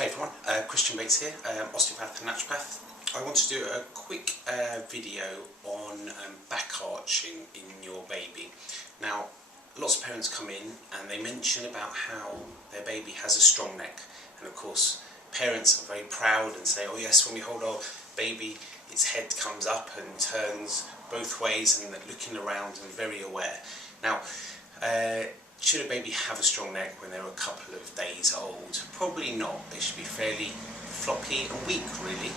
Hi everyone, Christian Bates here, Osteopath and Naturopath. I want to do a quick video on back arching in your baby. Now, lots of parents come in and they mention about how their baby has a strong neck, and of course parents are very proud and say, oh yes, when we hold our baby its head comes up and turns both ways and they're looking around and very aware. Now, should a baby have a strong neck when they're a couple of days old? Probably not. They should be fairly floppy and weak really,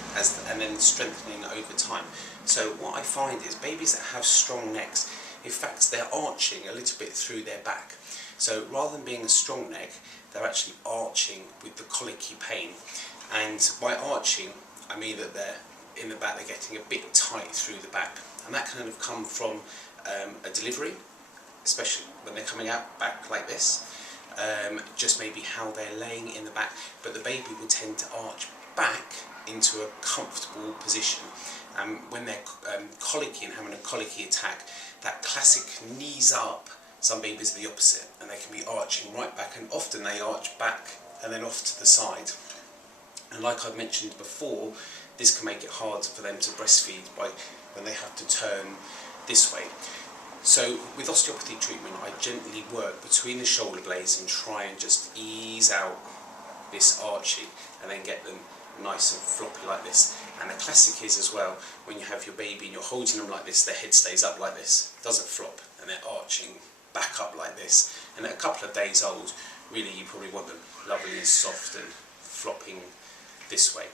and then strengthening over time. So what I find is babies that have strong necks, in fact they're arching a little bit through their back. So rather than being a strong neck, they're actually arching with the colicky pain. And by arching, I mean that they're in the back, they're getting a bit tight through the back. And that can kind of come from a delivery, especially when they're coming out back like this, just maybe how they're laying in the back, but the baby will tend to arch back into a comfortable position. When they're colicky and having a colicky attack, that classic knees up, some babies are the opposite, and they can be arching right back, and often they arch back and then off to the side. And like I've mentioned before, this can make it hard for them to breastfeed when they have to turn this way. So with osteopathy treatment, I gently work between the shoulder blades and try and just ease out this arching and then get them nice and floppy like this. And the classic is as well, when you have your baby and you're holding them like this, their head stays up like this, doesn't flop, and they're arching back up like this. And at a couple of days old, really you probably want them lovely and soft and flopping this way.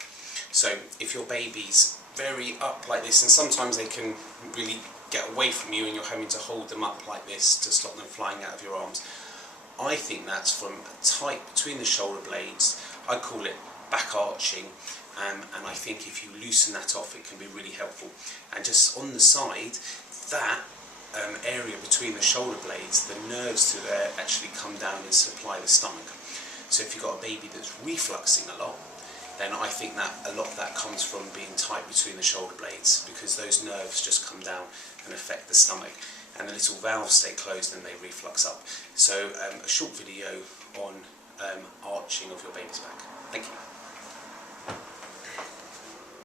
So if your baby's very up like this, and sometimes they can really get away from you and you're having to hold them up like this to stop them flying out of your arms, I think that's from a tight between the shoulder blades. I call it back arching, and I think if you loosen that off it can be really helpful. And just on the side, that area between the shoulder blades, the nerves through there actually come down and supply the stomach. So if you've got a baby that's refluxing a lot, then I think that a lot of that comes from being tight between the shoulder blades, because those nerves just come down and affect the stomach, and the little valves stay closed and they reflux up. So a short video on arching of your baby's back. Thank you.